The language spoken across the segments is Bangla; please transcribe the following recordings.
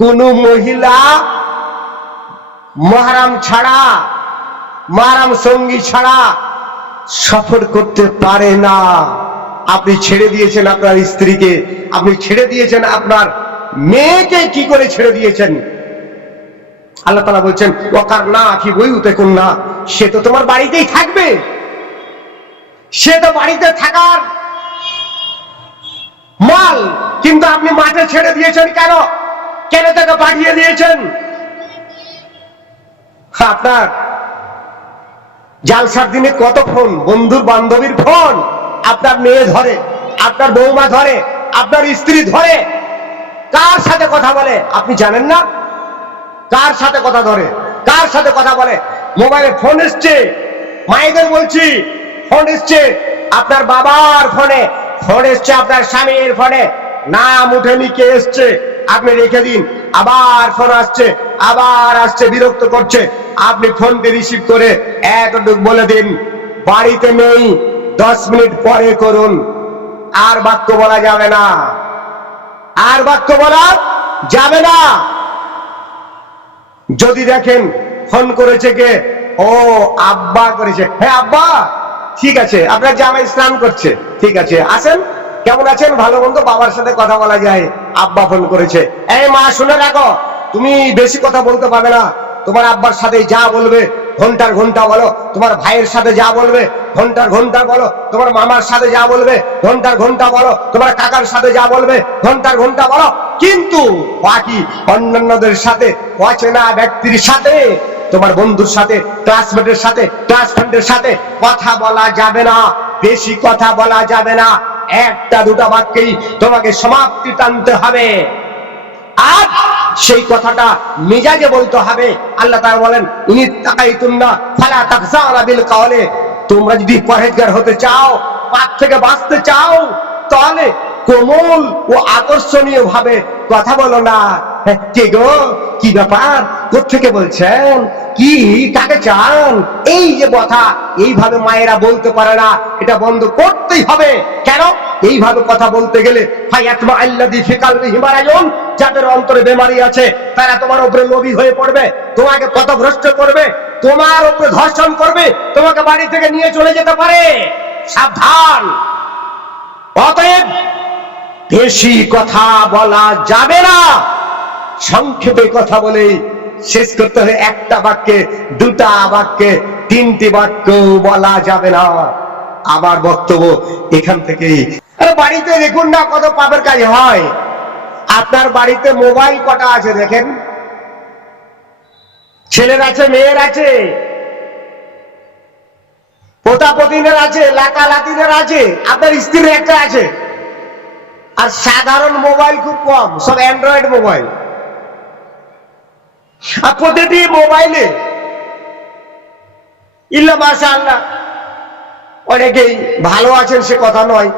কোন মহিলা মাহরাম ছাড়া, মাহরাম সঙ্গী ছাড়া সফর করতে পারে না। আপনি ছেড়ে দিয়েছেন আপনার স্ত্রীকে, আপনি ছেড়ে দিয়েছেন আপনার মেয়েকে, কি করে ছেড়ে দিয়েছেন? আল্লাহ তাআলা বলছেন ওয়াকারনা ফি বুয়ুতিকুন্না, সে তো তোমার বাড়িতেই থাকবে, সে তো বাড়িতে থাকার মাল, কিন্তু আপনি মাঠে ছেড়ে দিয়েছেন কেন? কেন তাকে পাঠিয়ে দিয়েছেন? আপনার জালসার দিনে কত ফোন, বন্ধুর বান্ধবীর ফোন আপনার মেয়ে ধরে, আপনার বৌমা ধরে, আপনার স্ত্রী ধরে, কার সাথে কথা বলে আপনি জানেন না? কার সাথে কথা ধরে, কার সাথে কথা বলে? মোবাইলে ফোন এসছে, মায়েদের বলছি, ফোন এসছে আপনার বাবার ফোনে, ফোন এসছে আপনার স্বামীর ফোনে, নাম উঠেনি কে এসছে, আপনি রেখে দিন, আবার ফোন আসছে, আবার আসছে, বিরক্ত করছে, আপনি ফোনকে রিসিভ করে একটু বলে দিন বাড়িতে নেই, 10 মিনিট পরে করুন। আর বাক্য বলা যাবে না, আর বাক্য বলা যাবে না। যদি দেখেন ফোন করেছে কে, ও আব্বা করেছে, হ্যাঁ আব্বা, ঠিক আছে, আপনার জামাই স্নান করছে, ঠিক আছে, আসেন, কেমন আছেন, ভালো মন্দ, বাবার সাথে কথা বলা যায়। আব্বা ফোন করেছে, এই মা শুনে রাখো, তুমি বেশি কথা বলতে পারবে না, তোমার আব্বার সাথে যা বলবে ঘন্টার ঘন্টা বলো, তোমার ভাইয়ের সাথে যা বলবে ঘন্টার ঘন্টা বলো, তোমার মামার সাথে যা বলবে ঘন্টার ঘন্টা বলো, তোমার কাকার সাথে যা বলবে ঘন্টার ঘন্টা বলো, কিন্তু বাকি অন্যান্যদের সাথে, অচেনা ব্যক্তির সাথে, তোমার বন্ধুর সাথে, ক্লাসমেটের সাথে, ক্লাস ফ্রেন্ডের সাথে কথা বলা যাবে না, বেশি কথা বলা যাবে না, একটা দুটা বাক্যেই তোমাকে সমাপ্তি টানতে হবে। আর সেই কথাটা মেজাজে বলতে হবে। আল্লাহ তাআলা বলেন ইনিত্তাকাইতুন্না ফালা তাখজানা বিল কাওলি, তোমরা যদি পরহেজগার হতে চাও, পাপ থেকে বাঁচতে চাও, তাহলে কোমল ও আকর্ষণীয় ভাবে কথা বলো না। কে গো, কি ব্যাপার, কোত্থেকে বলছেন, কি, কাকে চান, এই যে কথা, এইভাবে মায়েরা বলতে পারে না, এটা বন্ধ করতেই হবে। কেন? এইভাবে কথা বলতে গেলে ফায়াতমা আল্লাযী ফি কলবিহি মারাদুন, যাদের অন্তরে বেমারি আছে তারা তোমার উপরে লোভী হয়ে পড়বে, তোমাকে পথভ্রষ্ট করবে, তোমার উপরে ধর্ষণ করবে, তোমাকে বাড়ি থেকে নিয়ে চলে যেতে পারে। সাবধান। অতএব বেশি কথা বলা যাবে না, সংক্ষেপে কথা বলে শেষ করতে হয়, একটা বাক্যে, দুটা বাক্যে, তিনটি বাক্য বলা যাবে না। আবার বক্তব্য এখান থেকেই। আরে বাড়িতে দেখুন না কত পাপের কাজ হয়। আপনার বাড়িতে মোবাইল কটা আছে দেখেন, ছেলের আছে, মেয়ের আছে, পোতা পতিনের আছে, লাকা লাতিনের আছে, আপনার স্ত্রীর একটা আছে, আর সাধারণ মোবাইল খুব কম, সব অ্যান্ড্রয়েড মোবাইল। আর প্রতিটি মোবাইলে ইল্লা মাশাআল্লাহ অনেকেই ভালো আছেন, সে কথা নয়,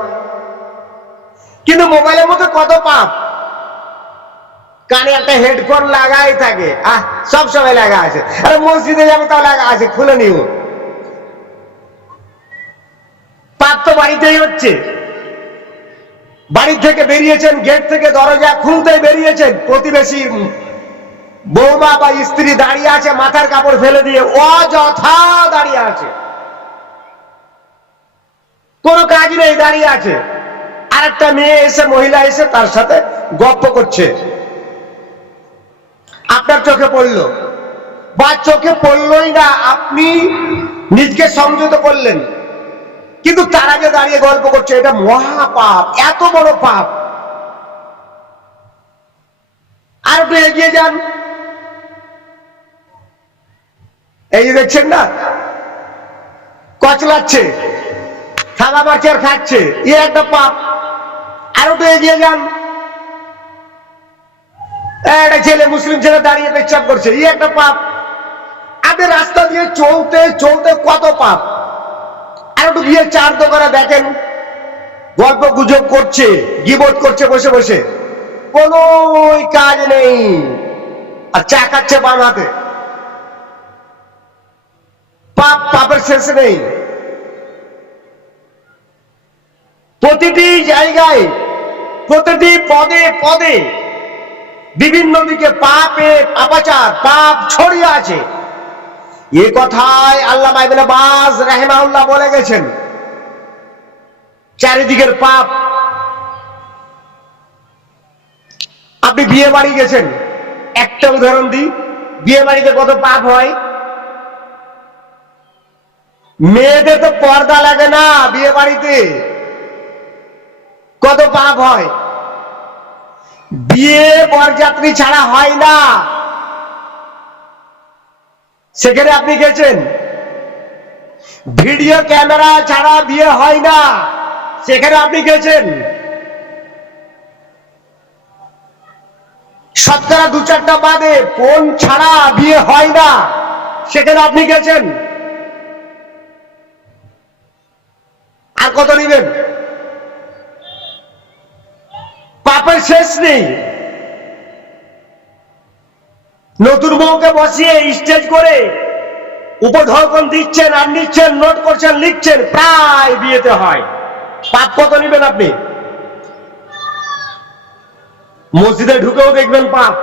কিন্তু মোবাইলের মধ্যে কত পাপ। কানে একটা হেডফোন লাগাই থাকে, সব সময় লাগা আছে, আরে মসজিদে যাবে তাও লাগা আছে, খুলে নিব। পাপ তো বাড়িতেই হচ্ছে। বাড়ি থেকে বেরিয়েছেন, গেট থেকে দরজা খুলতেই বেরিয়েছেন, প্রতিবেশী বৌমা বা স্ত্রী দাঁড়িয়ে আছে, মাথার কাপড় ফেলে দিয়ে অযথা দাঁড়িয়ে আছে, কোনো কাজ নেই, দাঁড়িয়ে আছে। আরেকটা মেয়ে এসে, মহিলা এসে তার সাথে গপ্প করছে, আপনার চোখে পড়লো বা চোখে পড়লোই না, আপনি নিজকে সংযত করলেন, কিন্তু তার আগে দাঁড়িয়ে গল্প করছে, এটা মহা পাপ, এত বড় পাপ। আর একটু এগিয়ে যান, এই যে দেখছেন না, কচলাচ্ছে, থালা মারছে আর খাচ্ছে, একটা পাপ। আর একটু এগিয়ে যান, একটা ছেলে, মুসলিম ছেলে দাঁড়িয়ে পেচ্ছাপ করছে, একটা পাপ। আপনি রাস্তা দিয়ে চলতে চলতে কত পাপ। আর একটু গিয়ে চার দোকানে দেখেন, গল্প গুজব করছে, গিবত করছে বসে বসে, কোনো কাজ নেই, আর চা খাচ্ছে বাম হাতে। পাপ, পাপের শেষ নেই। প্রতিটি জায়গায়, প্রতিটি পদে পদে বিভিন্ন দিকে পাপাচার পাপ ছড়িয়ে আছে। এ কথায় আল্লামা ইবনে বাজ রাহিমাহুল্লাহ বলে গেছেন, চারিদিকের পাপ। আপনি বিয়ে বাড়ি গেছেন, একটা উদাহরণ দিই, বিয়ে বাড়িতে কত পাপ হয়। মেয়েদের তো পর্দা লাগে না, বিয়ে বাড়িতে কত পাপ হয়। বিয়ে বরযাত্রী ছাড়া হয় না, সেখানে আপনি গেছেন। ভিডিও ক্যামেরা ছাড়া বিয়ে হয় না, সেখানে আপনি গেছেন। শতকরা 2-4টা বাদে ফোন ছাড়া বিয়ে হয় না, সেখানে আপনি গেছেন। আর কত নিবেন? পাপের শেষ নেই। নতুন বউকে বসিয়ে স্টেজ করে উপঢৌকন দিচ্ছেন আর নিচ্ছেন, নোট করছেন, লিখছেন, প্রায় বিয়েতে হয়। পাপ কত নিবেন আপনি? মসজিদে ঢুকেও দেখবেন পাপ।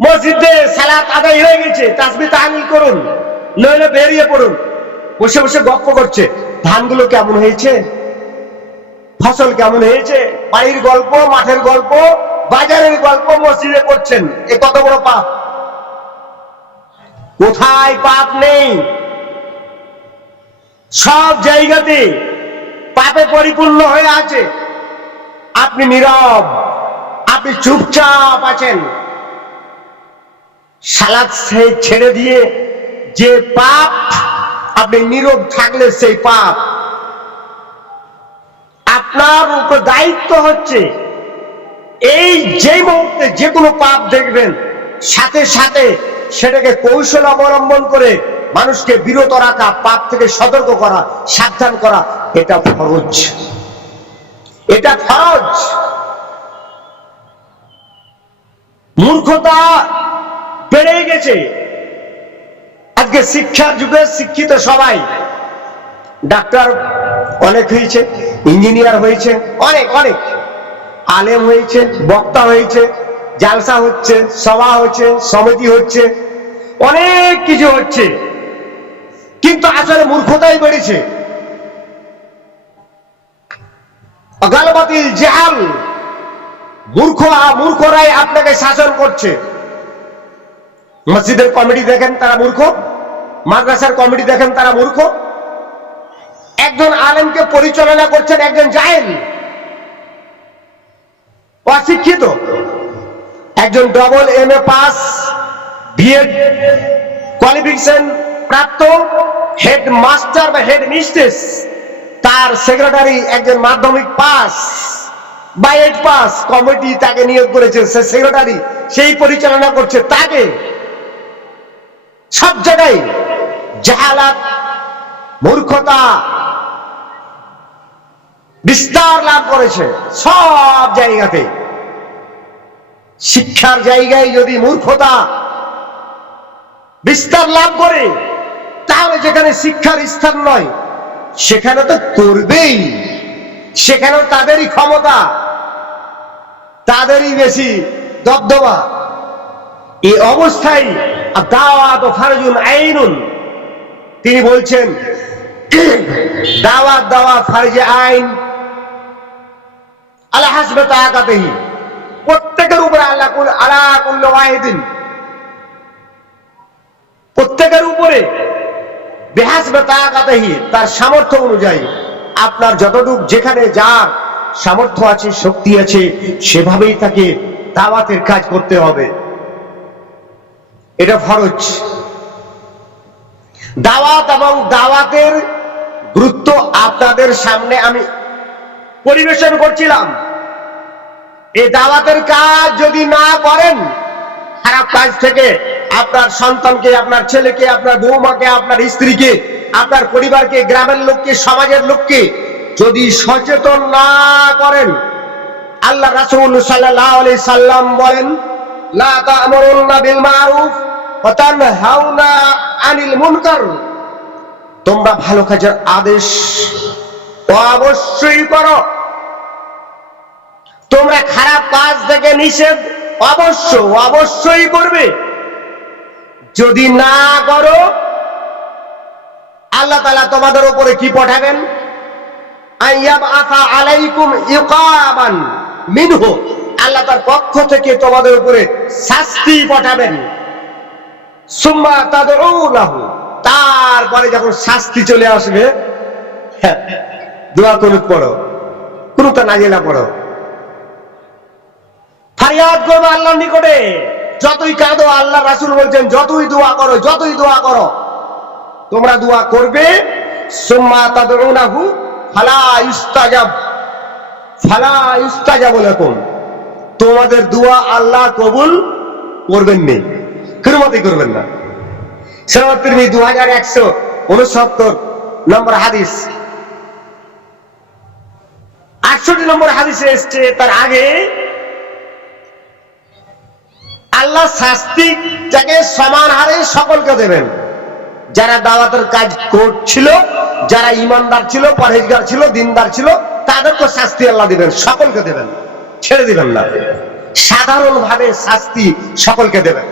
মসজিদে সালাত আদায় হয়ে গেছে, তাসবিহ তাহলিল করুন, নইলে বেরিয়ে পড়ুন। বসে বসে গপ্প করছে, ধানগুলো কেমন হয়েছে, ফসল কেমন হয়েছে, বাড়ির গল্প, মাঠের গল্প, বাজারের গল্প মসজিদে করছেন। এ কত বড় পাপ! কোথায় পাপ নেই? সব জায়গাতে পাপে পরিপূর্ণ হয়ে আছে। আপনি নীরব, আপনি চুপচাপ আছেন। সালাত ছেড়ে দিয়ে যে পাপ, আপনি নীরব থাকলে সেই পাপ। আপনার উপর দায়িত্ব হচ্ছে এই যে মুহূর্তে যে কোনো পাপ দেখবেন, সাথে সাথে সেটাকে কৌশল অবলম্বন করে মানুষকে বিরত রাখা, পাপ থেকে সতর্ক করা, সাবধান করা, এটা ফরজ। এটা ফরজ। মূর্খতা বেড়ে গেছে। আজকে শিক্ষার যুগে শিক্ষিত সবাই, ডাক্তার অনেক হয়েছে, ইঞ্জিনিয়ার হয়েছে, অনেক অনেক আলেম হয়েছে, বক্তা হয়েছে, জালসা হচ্ছে, সভা হচ্ছে, সমিতি হচ্ছে, অনেক কিছু হচ্ছে, কিন্তু আসলে মূর্খতাই বেড়েছে। গালবাতিল জাহাল, মূর্খরাই আপনাকে শাসন করছে। মসজিদের কমিটি দেখেন, তারা মূর্খ। মাদ্রাসার কমিটি দেখেন, তারা মূর্খ। একজন আলেমকে পরিচালনা করছেন একজন জাহেল, অশিক্ষিত। একজন double MA pass, BEd qualification প্রাপ্ত হেডমাস্টার বা হেড মিস্ট্রেস, তার সেক্রেটারি একজন মাধ্যমিক পাস বা 8 পাস, কমিটি তাকে নিয়োগ করেছে, সে সেক্রেটারি, সেই পরিচালনা করছে তাকে। সব জায়গায় জাহালাত, মূর্খতা বিস্তার লাভ করেছে, সব জায়গাতে। শিক্ষার জায়গায় যদি মূর্খতা বিস্তার লাভ করে, তাহলে যেখানে শিক্ষার স্থান নয় সেখানে তো করবেই, সেখানেও তাদেরই ক্ষমতা, তাদেরই বেশি দবদবা। এই অবস্থায় দাওয়াত ফারজুন আইনুন, তিনি বলছেন দাওয়াত দেওয়া ফারজে আইন, আলা হাসবে তাকাতিহি, প্রত্যেকের উপরে আলা কুল্লি ওয়াহিদিন, প্রত্যেকের উপরে বিহাসবে তাকাতিহি, তার সামর্থ্য অনুযায়ী। আপনার যতটুকু যেখানে যার সামর্থ্য আছে, শক্তি আছে, সেভাবেই তাকে দাওয়াতের কাজ করতে হবে। এটা ফরজ। দাওয়াত এবং দাওয়াতের গুরুত্ব আপনাদের সামনে আমি পরিবেশন করছিলাম। এই দাওয়াতের কাজ যদি না করেন, খারাপ কাজ থেকে আপনার সন্তানকে, আপনার ছেলেকে, আপনার বৌমাকে, আপনার স্ত্রীকে, আপনার পরিবারকে, গ্রামের লোককে, সমাজের লোককে যদি সচেতন না করেন, আল্লাহ রাসূল সাল্লাল্লাহু আলাইহি সাল্লাম বলেন, লা তা'মুরুনা বিল মারুফ ওয়া তানহাউনা আনিল মুনকার, তোমরা ভালো কাজের আদেশ অবশ্যই করো, তোমরা খারাপ কাজ থেকে নিষেধ অবশ্যই করবে। যদি না করো আল্লাহ তাআলা তোমাদের উপরে কি পাঠাবেন? আইয়াবআসা আলাইকুম ইকাবান মিনহু, আল্লাহ তার পক্ষ থেকে তোমাদের উপরে শাস্তি পাঠাবেন। সুম্মা তাদউনাহু, তারপরে যখন শাস্তি চলে আসবে দোয়া কুনুত পড়ো, কুনুত নাজিলা পড়ো, ফরিয়াদ করবে আল্লাহর নিকটে। যতই কাঁদো, আল্লাহ রাসূল বলছেন যতই দোয়া করো তোমরা দোয়া করবে। সুম্মা তাদউনাহু ফালা ইউস্তাজাব লাকুম, তোমাদের দোয়া আল্লাহ কবুল করবেন না, কিরমতি করবেন না। সনদ তিরমিজি 2169 নম্বর হাদিস। 68 নম্বর হাদিসে এসেছে তার আগে আল্লাহ শাস্তি যাকে সমান হারে সকলকে দেবেন। যারা দাওয়াতের কাজ করছিল, যারা ইমানদার ছিল, পরহেজগার ছিল, দিনদার ছিল, তাদেরকে শাস্তি আল্লাহ দিবেন, সকলকে দেবেন, ছেড়ে দিবেন না। সাধারণভাবে শাস্তি সকলকে দেবেন।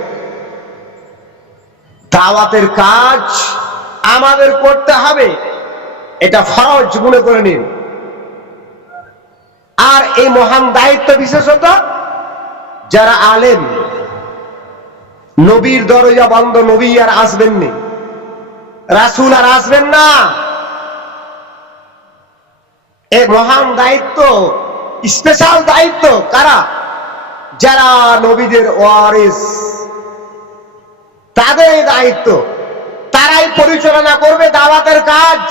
দাওয়াতের কাজ আমাদের করতে হবে, এটা ফরজ মনে করে নিন। আর এই মহান দায়িত্ব বিশেষত যারা আলেম, নবীর দরজা বন্ধ, নবী আর আসবেন না, রাসূল আর আসবেন না। এই মহান দায়িত্ব, স্পেশাল দায়িত্ব কারা? যারা নবীদের ওয়ারিস, তাদের দায়িত্ব, তারাই পরিচালনা করবে দাওয়াতের কাজ।